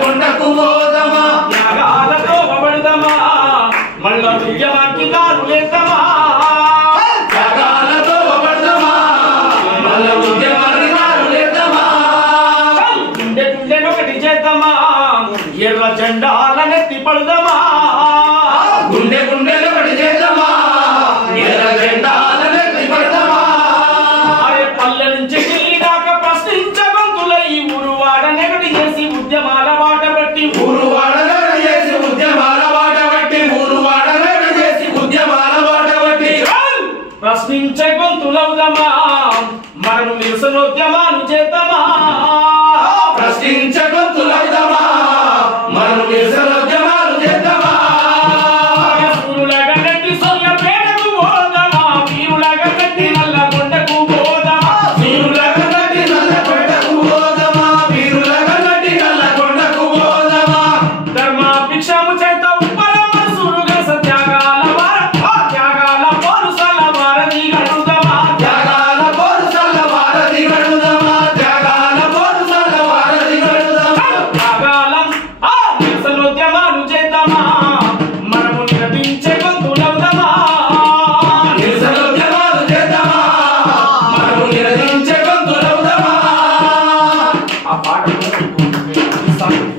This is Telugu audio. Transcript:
కొండకు పోదమా త్యాగాలతో పబడదమా మళ్ళా ఉద్యమానికి దారులేద్దామా త్యాగాలతో పబడదమా మళ్ళా ఉద్యమానికి దారులేద్దామా గుండె గుండెనొకటి చేద్దామా ఎర్ర జెండాలనెత్తి పడదమా గుండె గుండెనొకటి చేద్దామా ఎర్ర జెండాలనెత్తి పడదమా అరే పల్లె నుంచి ఢిల్లీ దాకా ప్రశ్నించే గొంతుల ఈ ఊరు వాడనెగడి చేసి ఉద్యమాల బాట బట్టి ఊరు వాడనెగడి చేసి ఉద్యమాల బాట బట్టి ఊరు వాడనెగడి చేసి ఉద్యమాల బాట బట్టి ప్రశ్నించే గొంతులవుదమా మనము నిరసనోద్యమాలు చేద్దామా ప్రశ్నించే